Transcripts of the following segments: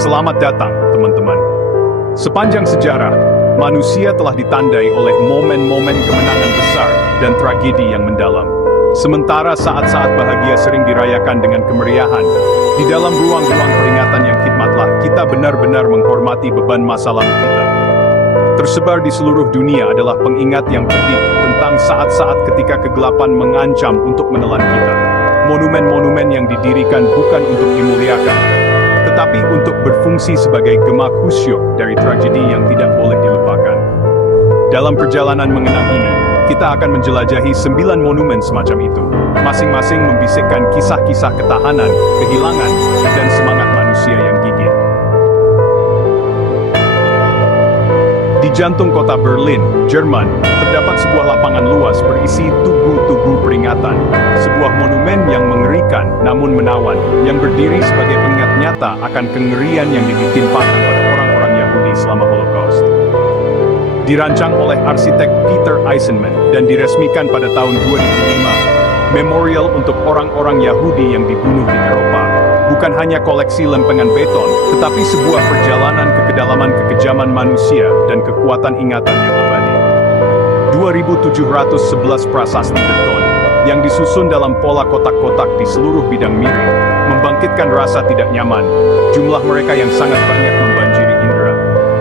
Selamat datang, teman-teman. Sepanjang sejarah, manusia telah ditandai oleh momen-momen kemenangan besar dan tragedi yang mendalam. Sementara saat-saat bahagia sering dirayakan dengan kemeriahan, di dalam ruang-ruang peringatan yang khidmatlah kita benar-benar menghormati beban masa lalu kita. Tersebar di seluruh dunia adalah pengingat yang pedih tentang saat-saat ketika kegelapan mengancam untuk menelan kita. Monumen-monumen yang didirikan bukan untuk dimuliakan, tetapi untuk berfungsi sebagai gema khusyuk dari tragedi yang tidak boleh dilupakan. Dalam perjalanan mengenang ini, kita akan menjelajahi 9 monumen semacam itu, masing-masing membisikkan kisah-kisah ketahanan, kehilangan, dan semangat manusia yang gigih. Di jantung kota Berlin, Jerman, terdapat sebuah lapangan luas berisi tugu-tugu peringatan, sebuah monumen yang mengerikan namun menawan, yang berdiri sebagai pengingat nyata akan kengerian yang ditimpakan pada orang-orang Yahudi selama Holocaust. Dirancang oleh arsitek Peter Eisenman dan diresmikan pada tahun 2005, memorial untuk orang-orang Yahudi yang dibunuh di Eropa bukan hanya koleksi lempengan beton, tetapi sebuah perjalanan ke kedalaman kekejaman manusia dan kekuatan ingatan yang abadi. 2.711 prasasti beton yang disusun dalam pola kotak-kotak di seluruh bidang miring membangkitkan rasa tidak nyaman. Jumlah mereka yang sangat banyak membanjiri indera.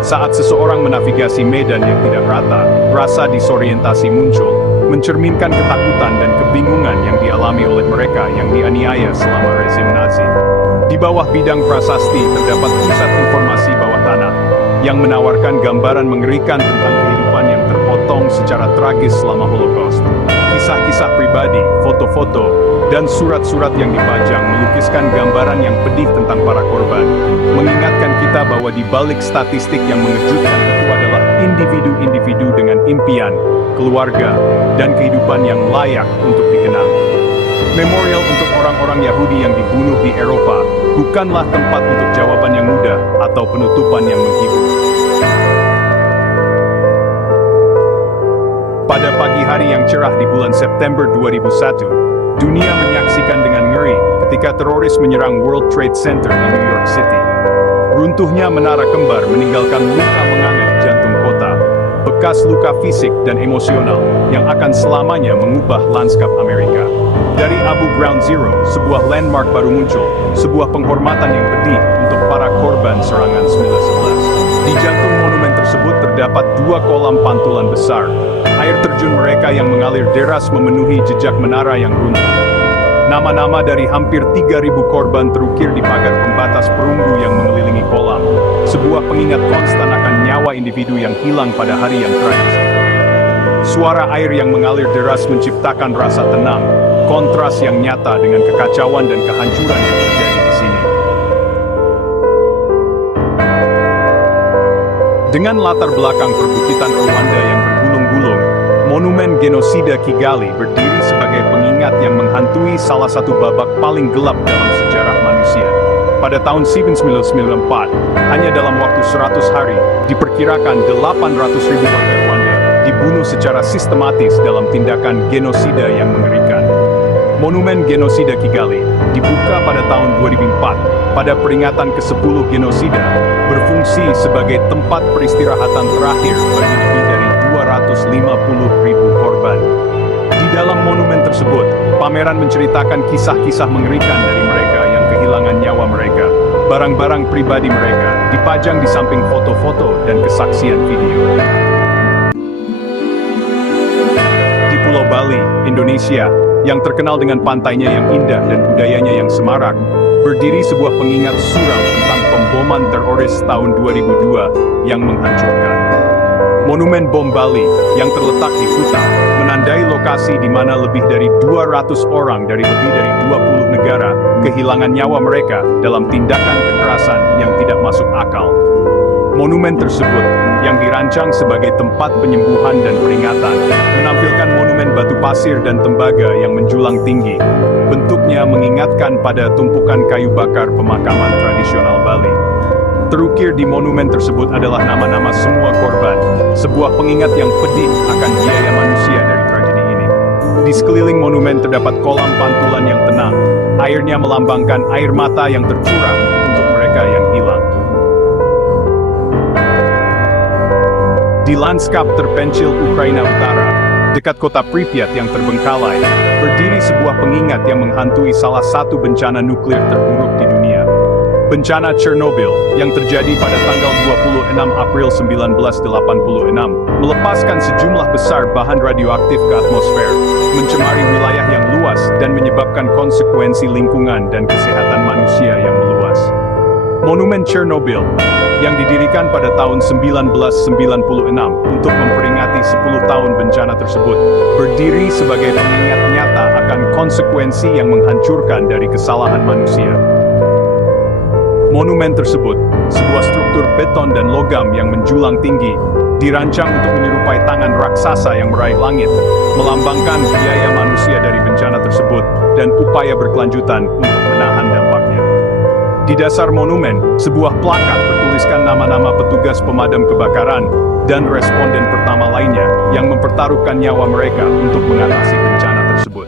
Saat seseorang menavigasi medan yang tidak rata, rasa disorientasi muncul, mencerminkan ketakutan dan kebingungan yang dialami oleh mereka yang dianiaya selama rezim Nazi. Di bawah bidang prasasti terdapat pusat informasi bawah tanah yang menawarkan gambaran mengerikan tentang kehidupan yang terpotong secara tragis selama Holocaust. Kisah-kisah pribadi, foto-foto, dan surat-surat yang dipajang melukiskan gambaran yang pedih tentang para korban, mengingatkan kita bahwa di balik statistik yang mengejutkan itu adalah individu-individu dengan impian, keluarga, dan kehidupan yang layak untuk dikenang. Memorial untuk orang-orang Yahudi yang dibunuh di Eropa bukanlah tempat untuk jawaban yang mudah atau penutupan yang menghibur. Pada pagi hari yang cerah di bulan September 2001, dunia menyaksikan dengan ngeri ketika teroris menyerang World Trade Center di New York City. Runtuhnya menara kembar meninggalkan luka menganga di jantung kota, bekas luka fisik dan emosional yang akan selamanya mengubah lanskap Amerika. Dari Abu Ground Zero, sebuah landmark baru muncul, sebuah penghormatan yang pedih untuk para korban serangan 9/11. Di jantung monumen tersebut terdapat 2 kolam pantulan besar. Air terjun mereka yang mengalir deras memenuhi jejak menara yang runtuh. Nama-nama dari hampir 3.000 korban terukir di pagar pembatas perunggu yang mengelilingi kolam. Sebuah pengingat konstan akan nyawa individu yang hilang pada hari yang tragis. Suara air yang mengalir deras menciptakan rasa tenang, kontras yang nyata dengan kekacauan dan kehancuran yang terjadi di sini. Dengan latar belakang perbukitan Rwanda yang bergulung-gulung, monumen genosida Kigali berdiri sebagai pengingat yang menghantui salah satu babak paling gelap dalam sejarah manusia. Pada tahun 1994, hanya dalam waktu 100 hari, diperkirakan 800.000 warga Rwanda dibunuh secara sistematis dalam tindakan genosida yang mengerikan. Monumen genosida Kigali dibuka pada tahun 2004 pada peringatan ke-10 genosida, berfungsi sebagai tempat peristirahatan terakhir bagi lebih dari 250.000 korban. Di dalam monumen tersebut, pameran menceritakan kisah-kisah mengerikan dari mereka yang kehilangan nyawa mereka. Barang-barang pribadi mereka dipajang di samping foto-foto dan kesaksian video. Di Pulau Bali, Indonesia, yang terkenal dengan pantainya yang indah dan budayanya yang semarak, berdiri sebuah pengingat suram tentang pemboman teroris tahun 2002 yang menghancurkan. Monumen Bom Bali yang terletak di Kuta menandai lokasi di mana lebih dari 200 orang dari lebih dari 20 negara kehilangan nyawa mereka dalam tindakan kekerasan yang tidak masuk akal. Monumen tersebut, yang dirancang sebagai tempat penyembuhan dan peringatan, menampilkan monumen batu pasir dan tembaga yang menjulang tinggi. Bentuknya mengingatkan pada tumpukan kayu bakar pemakaman tradisional Bali. Terukir di monumen tersebut adalah nama-nama semua korban, sebuah pengingat yang pedih akan biaya manusia dari tragedi ini. Di sekeliling monumen terdapat kolam pantulan yang tenang, airnya melambangkan air mata yang tercurah untuk mereka yang hilang. Di lanskap terpencil Ukraina Utara, dekat kota Pripyat yang terbengkalai, berdiri sebuah pengingat yang menghantui salah satu bencana nuklir terburuk di dunia. Bencana Chernobyl, yang terjadi pada tanggal 26 April 1986, melepaskan sejumlah besar bahan radioaktif ke atmosfer, mencemari wilayah yang luas dan menyebabkan konsekuensi lingkungan dan kesehatan manusia yang meluas. Monumen Chernobyl, yang didirikan pada tahun 1996 untuk memperingati 10 tahun bencana tersebut, berdiri sebagai pengingat nyata akan konsekuensi yang menghancurkan dari kesalahan manusia. Monumen tersebut, sebuah struktur beton dan logam yang menjulang tinggi, dirancang untuk menyerupai tangan raksasa yang meraih langit, melambangkan biaya manusia dari bencana tersebut dan upaya berkelanjutan untuk menahan dampaknya. Di dasar monumen, sebuah plakat bertuliskan nama-nama petugas pemadam kebakaran dan responden pertama lainnya yang mempertaruhkan nyawa mereka untuk mengatasi bencana tersebut.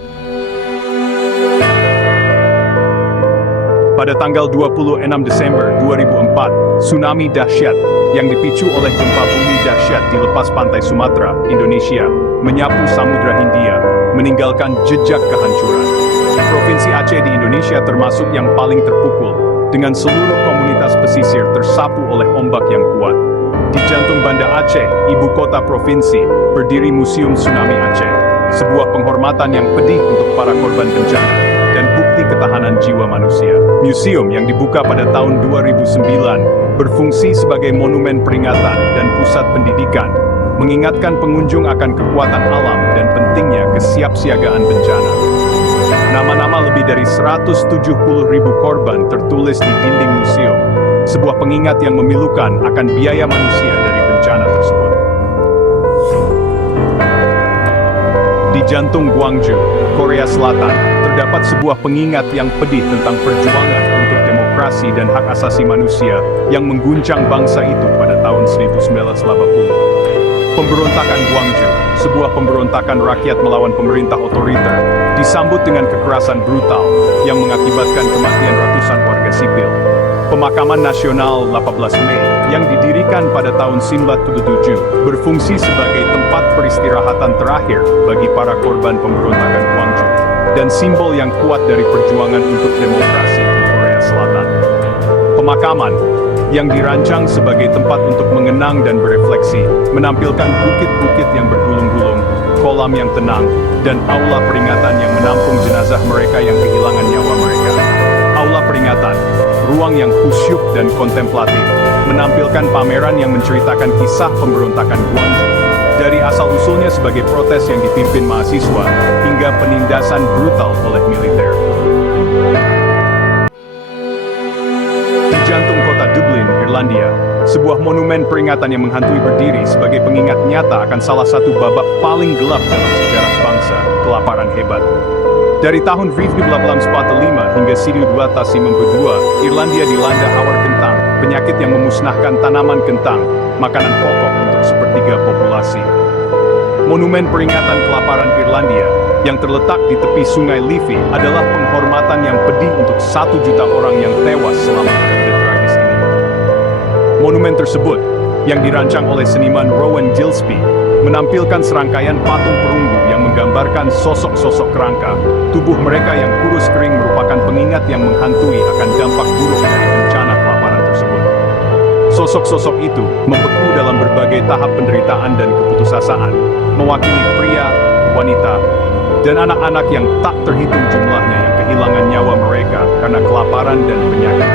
Pada tanggal 26 Desember 2004, tsunami dahsyat yang dipicu oleh gempa bumi dahsyat di lepas pantai Sumatera, Indonesia, menyapu Samudra Hindia, meninggalkan jejak kehancuran. Provinsi Aceh di Indonesia termasuk yang paling terpukul, dengan seluruh komunitas pesisir tersapu oleh ombak yang kuat. Di jantung Banda Aceh, ibu kota provinsi, berdiri Museum Tsunami Aceh, sebuah penghormatan yang pedih untuk para korban bencana dan bukti ketahanan jiwa manusia. Museum yang dibuka pada tahun 2009 berfungsi sebagai monumen peringatan dan pusat pendidikan, mengingatkan pengunjung akan kekuatan alam dan pentingnya kesiapsiagaan bencana. Nama-nama lebih dari 170.000 korban tertulis di dinding museum, sebuah pengingat yang memilukan akan biaya manusia dari bencana tersebut. Di jantung Gwangju, Korea Selatan, terdapat sebuah pengingat yang pedih tentang perjuangan untuk demokrasi dan hak asasi manusia yang mengguncang bangsa itu pada tahun 1980. Pemberontakan Gwangju, sebuah pemberontakan rakyat melawan pemerintah otoriter, disambut dengan kekerasan brutal yang mengakibatkan kematian ratusan warga sipil. Pemakaman Nasional 18 Mei yang didirikan pada tahun 1977 berfungsi sebagai tempat peristirahatan terakhir bagi para korban pemberontakan Gwangju dan simbol yang kuat dari perjuangan untuk demokrasi di Korea Selatan. Pemakaman yang dirancang sebagai tempat untuk mengenang dan berefleksi, menampilkan bukit-bukit yang bergulung-gulung, kolam yang tenang, dan aula peringatan yang menampung jenazah mereka yang kehilangan nyawa mereka. Aula peringatan, ruang yang khusyuk dan kontemplatif, menampilkan pameran yang menceritakan kisah pemberontakan Gwangju, dari asal-usulnya sebagai protes yang dipimpin mahasiswa, hingga penindasan brutal oleh militer. Di jantung kota Dublin, Irlandia, sebuah monumen peringatan yang menghantui berdiri sebagai pengingat nyata akan salah satu babak paling gelap dalam sejarah bangsa, kelaparan hebat. Dari tahun 1945 hingga 1952, Irlandia dilanda awar kentang, penyakit yang memusnahkan tanaman kentang, makanan pokok untuk sepertiga populasi. Monumen peringatan kelaparan Irlandia, yang terletak di tepi sungai Liffey, adalah penghormatan yang pedih untuk 1 juta orang yang tewas selama periode tragis ini. Monumen tersebut, yang dirancang oleh seniman Rowan Gillespie, menampilkan serangkaian patung perunggu yang menggambarkan sosok-sosok kerangka. Tubuh mereka yang kurus kering merupakan pengingat yang menghantui akan dampak buruk dari bencana kelaparan tersebut. Sosok-sosok itu membeku dalam berbagai tahap penderitaan dan keputusasaan, mewakili pria, wanita, dan anak-anak yang tak terhitung jumlahnya yang kehilangan nyawa mereka karena kelaparan dan penyakit.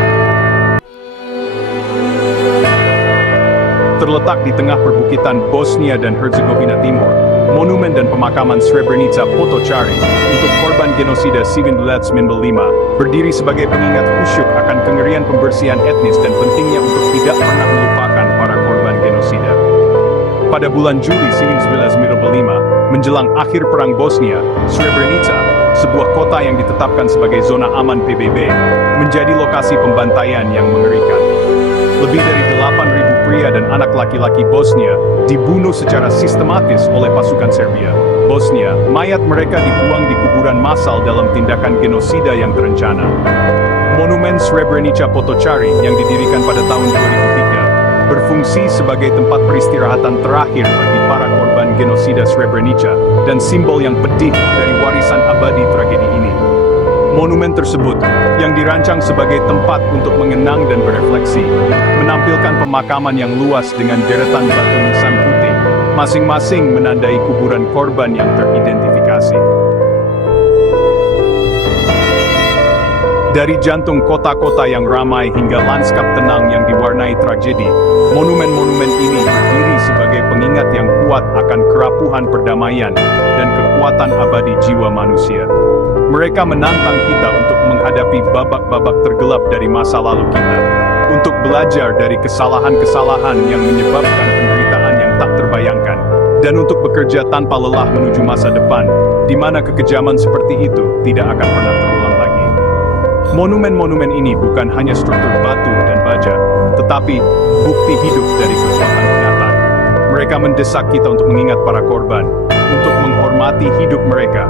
Terletak di tengah perbukitan Bosnia dan Herzegovina Timur, monumen dan pemakaman Srebrenica Potocari untuk korban genosida 1995 berdiri sebagai pengingat khusyuk akan kengerian pembersihan etnis dan pentingnya untuk tidak pernah melupakan para korban genosida. Pada bulan Juli 1995, menjelang akhir Perang Bosnia, Srebrenica, sebuah kota yang ditetapkan sebagai zona aman PBB, menjadi lokasi pembantaian yang mengerikan. Lebih dari 8.000 pria dan anak laki-laki Bosnia dibunuh secara sistematis oleh pasukan Serbia. Bosnia, mayat mereka dibuang di kuburan massal dalam tindakan genosida yang terencana. Monumen Srebrenica Potocari yang didirikan pada tahun 2003 berfungsi sebagai tempat peristirahatan terakhir bagi para korban genosida Srebrenica dan simbol yang pedih dari warisan abadi tragedi ini. Monumen tersebut, yang dirancang sebagai tempat untuk mengenang dan berefleksi, menampilkan pemakaman yang luas dengan deretan batu nisan putih, masing-masing menandai kuburan korban yang teridentifikasi. Dari jantung kota-kota yang ramai hingga lanskap tenang yang diwarnai tragedi, monumen-monumen ini berdiri sebagai pengingat yang kuat akan kerapuhan perdamaian dan kekuatan abadi jiwa manusia. Mereka menantang kita untuk menghadapi babak-babak tergelap dari masa lalu kita, untuk belajar dari kesalahan-kesalahan yang menyebabkan penderitaan yang tak terbayangkan, dan untuk bekerja tanpa lelah menuju masa depan, di mana kekejaman seperti itu tidak akan pernah terulang lagi. Monumen-monumen ini bukan hanya struktur batu dan baja, tetapi bukti hidup dari kekuatan ingatan. Mereka mendesak kita untuk mengingat para korban, untuk menghormati hidup mereka,